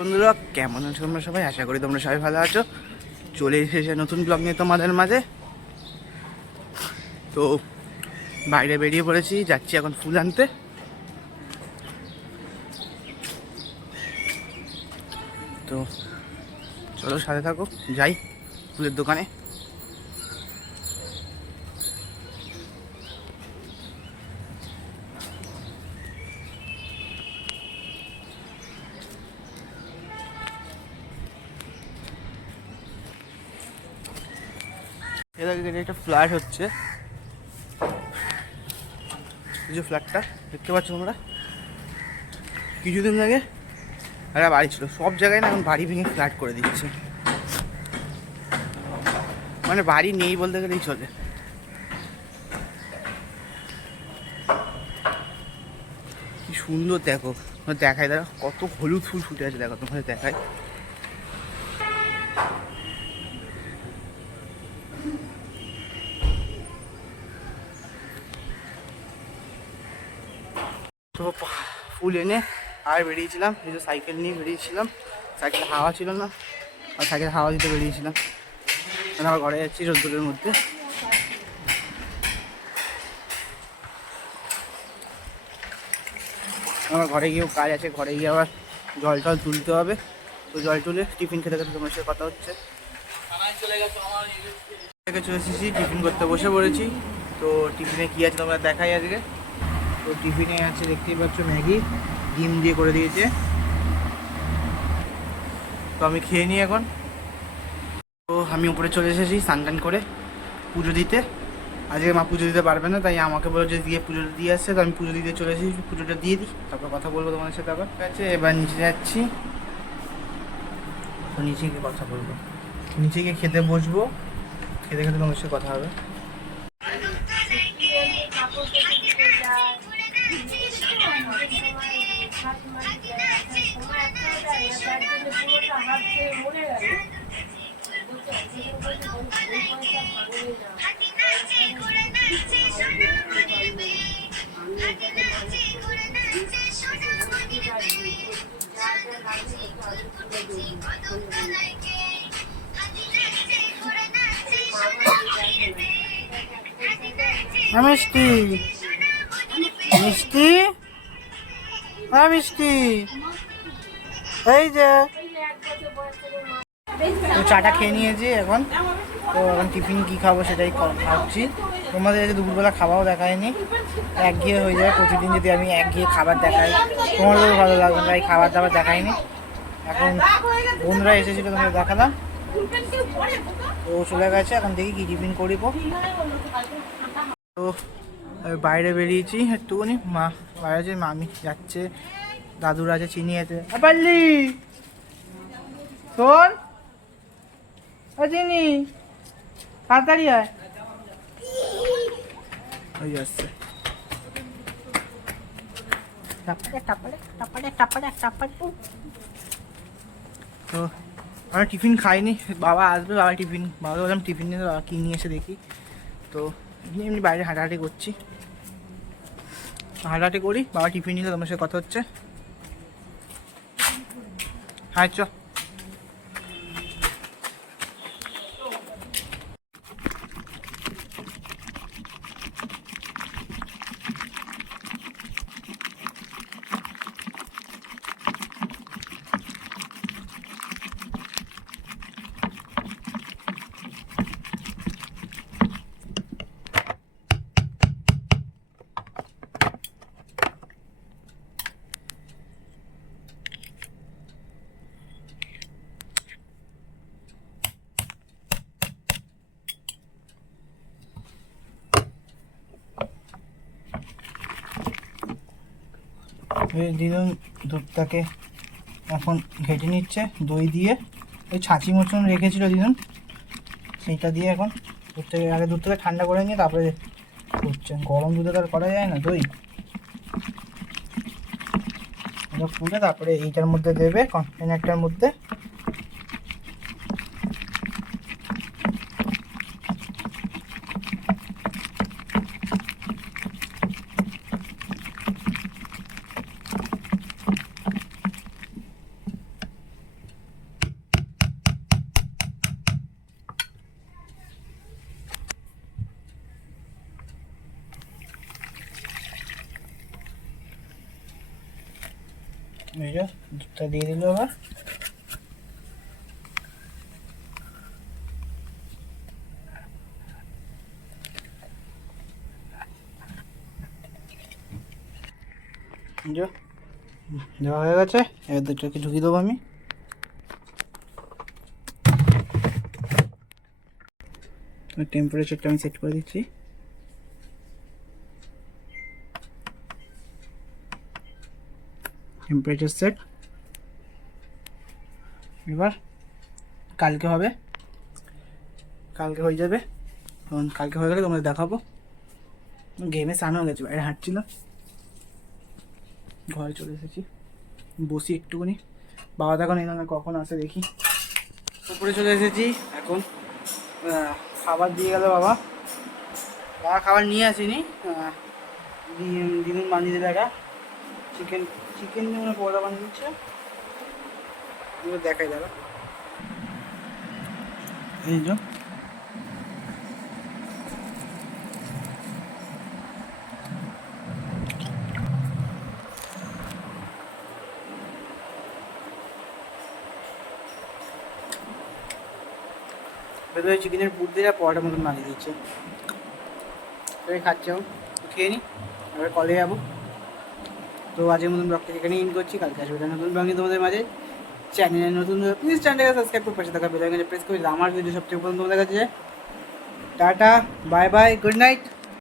বন্ধুরা কেমন আছো তোমরা সবাই? আশা করি তোমরা সবাই ভালো আছো। চলে এসেছে নতুন ব্লগ নিয়ে তোমাদের মাঝে। তো বাইরে বেরিয়ে পড়েছি, যাচ্ছি এখন ফুল আনতে। তো চলো সাথে থাকো, যাই ফুলের দোকানে। এর আগে একটা ফ্ল্যাট হচ্ছে, এই যে ফ্ল্যাটটা দেখতে পাচ্ছ তোমরা। কিছুদিন আগে একটা বাড়ি ছিল, সব জায়গায় না এখন বাড়ি ভেঙে ফ্ল্যাট করে দিচ্ছে। মানে বাড়ি নেই বলতে গেলেই চলে। কি সুন্দর দেখো, দেখায় দেখো কত হলুদ ফুল ফুটে আছে, দেখো তোমাদের দেখায়। তো ফুল এনে আর বেরিয়েছিলাম, এই যে সাইকেল নিয়ে বেরিয়েছিলাম। সাইকেলে হাওয়া ছিল না, আর সাইকেলে হাওয়া দিতে বেরিয়েছিলাম। আমার ঘরে যাচ্ছি রোদ্দুরের মধ্যে। আমার ঘরে গিয়েও কাজ আছে, ঘরে গিয়ে আবার জল টল তুলতে হবে। তো জল তুলে টিফিন খেতে খেতে তোমার সাথে কথা হচ্ছে। চলে এসেছি, টিফিন করতে বসে পড়েছি। তো টিফিনে কী আছে তোমরা দেখাই আজকে। তো টিফিনে আছে দেখতেই পাচ্ছ ম্যাগি, ডিম দিয়ে করে দিয়েছে। তো আমি খেয়ে নিই এখন। তো আমি উপরে চলে এসেছি স্নান করে পুজো দিতে। আজকে মা পুজো দিতে পারবে না, তাই আমাকে বলে যে দিয়ে পুজোটা দিয়ে আসছে। তো আমি পুজো দিতে চলে এসেছি, পুজোটা দিয়ে দিই, তারপর কথা বলবো তোমাদের সাথে। আবার ঠিক আছে, এবার নিচে যাচ্ছি। তো নিচে গিয়ে কথা বলবো, নিচে গিয়ে খেতে বসবো, খেতে খেতে তোমার সাথে কথা হবে। মিষ্টি মিষ্টি মিষ্টি, এই যে চাটা খেয়ে নিয়েছি এখন। তো এখন টিফিন কী খাবো সেটাই ভাবছি। তোমাদের যদি দুপুরবেলা খাওয়াও দেখায়নি, একঘেয়ে হয়ে যায়। প্রতিদিন যদি আমি একঘেয়ে খাবার দেখাই তোমাদেরও ভালো লাগবে না, তাই খাবার দাবার দেখায়নি। এখন বন্ধুরা এসেছিলো, তোমাদের দেখালাম। তো চলে গেছে, এখন দেখি কী টিফিন করিব। তো বাইরে বেরিয়েছি একটুখানি, মা বাইরে আছে, মামি যাচ্ছে, দাদুর আছে, চিনি আছে। পারলি শোন, চিনি তাড়াতাড়ি আয়, ওই যাচ্ছে। তো আমরা টিফিন খাইনি, বাবা আসবে, বাবা টিফিন, বাবা বললাম টিফিন নিয়ে, বাবা কী নিয়ে এসে দেখি। তো এমনি বাইরে হাঁটাহাঁটি করছি, হাঁটাহাঁটি করি, বাবা টিফিন নিলে তোমার সাথে কথা হচ্ছে। হ্যাঁ চ। দিদুন দুধটাকে এখন ঘেটে নিচ্ছে দই দিয়ে। ওই ছাঁচি মতন রেখেছিল দিদুন, সেইটা দিয়ে এখন দুধটাকে, আগে দুধটাকে ঠান্ডা করে নিয়ে তারপরে করছে। গরম দুধে তো আর করা যায় না দই। এটা ফুলে তারপরে এইটার মধ্যে দেবে, কন্টেনারটার মধ্যে। দুধটা দিয়ে দিল আবার। দেওয়া হয়ে গেছে, এবার দুধটাকে ঢুকিয়ে দেবো আমি। টেম্পারেচারটা আমি সেট করে দিচ্ছি। Temperature set. এবার কালকে হবে, কালকে হয়ে যাবে। তখন কালকে হয়ে গেলে তোমাদের দেখাবো। গেমে স্নান হয়ে গেছে, বাইরে হাঁটছিলাম, ঘরে চলে এসেছি, বসি একটুখানি। বাবা দেখুন এখানে কখন আসে দেখি। উপরে চলে এসেছি এখন। খাবার দিয়ে গেল বাবা। বাবা খাবার নিয়ে আসেনি, দিনুন বানিয়ে দিলে একটা চিকেন দিয়ে মনে পরোটা বানিয়ে দিচ্ছে। দেখাই দাদা, এই যে ভেতরে চিকেনের পুর দিয়ে পরোটার মতন বানিয়ে দিচ্ছে। এবার খাচ্ছে, খেয়ে নিই, এবার কলে যাবো। তো আজকের মতন ব্লগটা এখানেই ইন করছি। কালকে আসবে নতুন ব্লগে তোমাদের মাঝে। চ্যানেলে নতুন প্লিজ চ্যানেলটাকে সাবস্ক্রাইব করে পাশে থাকা বেল আইকনে প্রেস করে আমার ভিডিও সবচেয়ে প্রথম তোমাদের কাছে। Tata, bye bye, good night.